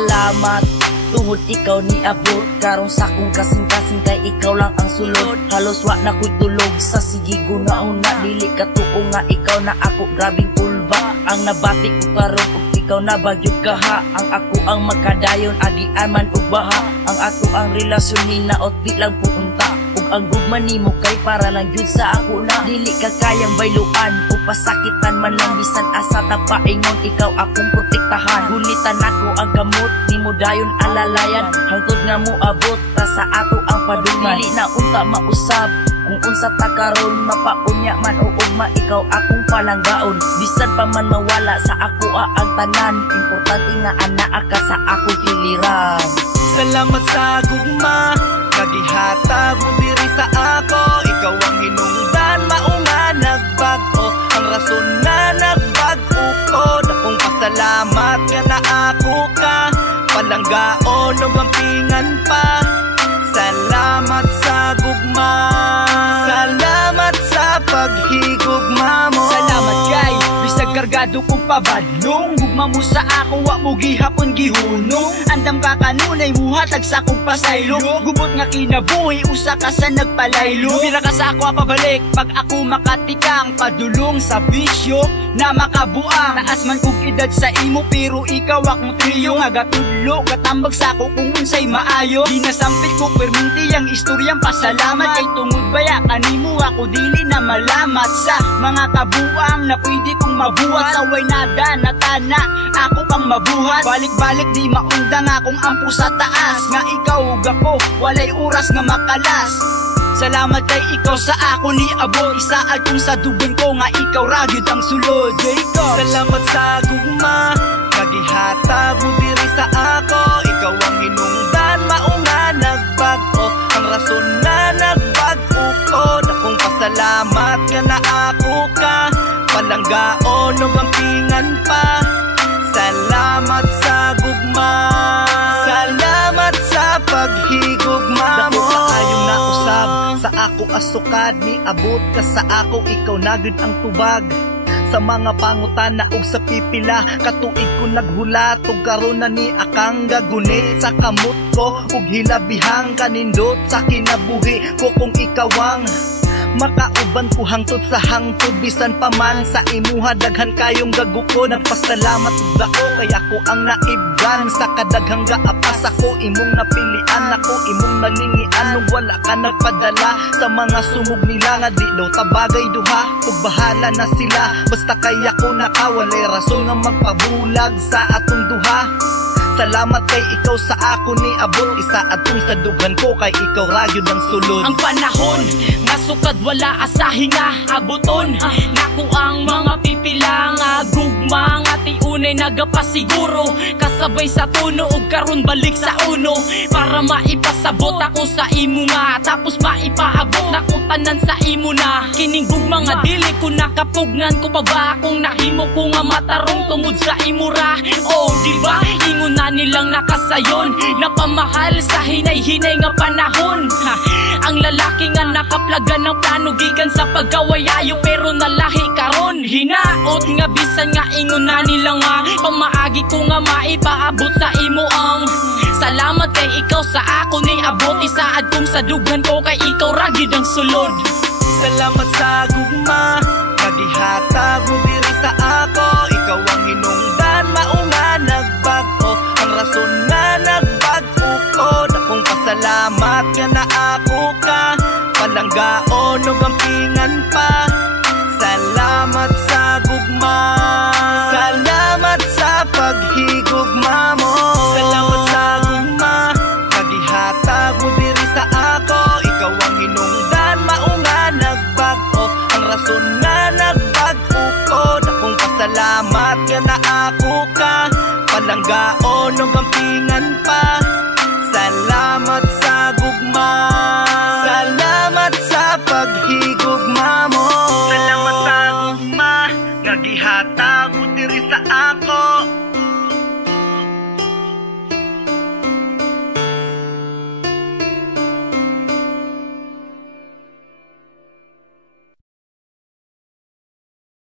Salamat tungod ikaw ni abot karon sa akong kasing-kasing kay ikaw lang ang sulod. Halos wa na ko'y tulog sa sige guna-una, dili ka tuo nga ikaw na ako grabing ulba. Ang nabati ko karon ug ikaw na bagyod kaha, ang ako ang magkadayon agian man ug baha. Ang ato ang relasyon ni naot di lang puunta, ug ang gugma nimo kay para lang jud sa ako na. Dili ka kayang bayluan o pasakitan man lang bisan asa ta paingon, ikaw akong protektahan. Gulitan ako ang kamot nimo dayon alalayan, hangtod nga mo abot ta sa ato ang padungan. Dili na unta mausab kung unsa ta karon, mapaunya man o ugma ikaw akong palanggaon. Bisan pa man mawala sa ako ang tanan, importante nga anaa ka sa akong kiliran. Salamat sa gugma, kagihatag mo diri sa ako. Ikaw ang hinungdan, maunga nagbago, ang rason na nagbago ko. Dakong pasalamat nga na ako ka, palanggaon o gampingan pa. Salamat sa gugma, salamat sa paghigugma mo. Salamat kay bisag kargado kong pabadlong, gugma mo sa ako wa mo gihapon gihunong. Andam ka kanunay muhatag sa akong pasaylo, gubot nga kinabuhi usa ka sa nagpalaylo. Pira ka sa ako pabalik pag ako makatikang, padulong sa bisyo na makabuang. Taas man kong edad sa imo pero ikaw akong triyo, nga gatudlo katambag sa ako kung unsay maayo. Ginasampit ko perminti ang istoryang pasalamat, kay tungod baya kanimo ako dili na malamat sa mga kabuang na pwede kong mabuhat. Sa way nada na tana ako pang mabuhat, balik-balik di maundang akong ampo sa taas, nga ikaw ug ako walay oras nga makalas. Salamat kay ikaw sa ako ni abot, isaad kong sa dugan ko nga ikaw ragyod ang sulod. Salamat sa gugma, kagihatag mo diri sa ako. Ikaw ang hinungdan, maunga nagbago, ang rason na nagbago ko. Dakong pasalamat nga na ako ka, palanggaon o gampingan pa. Salamat sa gugma, salamat sa paghigugma mo. Dako kayong nausab sa ako asukad, ni abot ka sa ako, ikaw nagud ang tubag. Sa mga pangutana ug sa pipila, katuig ko naghula, tug karon na ni akang gagunit sa kamot ko, ug hilabihang kanindot sa kinabuhi ko kung ikaw ang makauban ko hangtod sa hangtod. Bisan pa man sa imuha daghan kayong gaguko, nagpasalamat ug dako kay ako ang naibgan. Sa kadaghang gaapas ako imong napilian, ako imong nalingian ug wala ka nagpadala sa mga sumog nila nga di daw tabagay duha, ug bahala na sila basta kay ako nakawalay rason nga magpabulag sa atong duha. Salamat kay ikaw sa ako ni abot, isa atong sa dugan ko kay ikaw ragyod ang sulod. Ang panahon masukad wala asahi nga abuton, naku ang mga pipila nga gugma nga tiunay nagapasiguro, kasabay sa tuno ug karon balik sa uno, para maipasabot ako sa imo nga, tapos maipaabot na ko tanan sa imo na. Kining gugma nga dili ko nakapugnan ko pa ba kung nahimo ko nga matarong tungod sa imo ra. Oh diba ingon na nilang nakasayon, napamahal sa hinay-hinay nga panahon. Ang lalaki nga nakaplagan ng plano gikan sa pagkawayayo, pero nalahi karon hinaot nga bisan nga ingon na nila nga pamaagi ko nga maipaabot sa imo ang. Salamat kay ikaw sa ako ni abot, isaad kong sa dugan ko kay ikaw ragyod ang sulod. Salamat sa gugma, kagihatag mo diri sa ako. Ikaw ang hinungdan, maunga nagbago, ang rason nga nagbago ko. Dakong pasalamat nga na ako ka, palanggaon o gampingan pa. Salamat sa gugma, salamat sa paghigugma mo. Salamat sa gugma, kagihatag mo diri sa ako. Ikaw ang hinungdan, maunga nagbago, ang rason nga nagbago ko. Dakong pasalamat nga na ako ka, palanggaon o gampingan pa. Salamat sa gugma, salamat sa paghigugma mo. Salamat sa gugma, nga gihatag mo diri sa ako.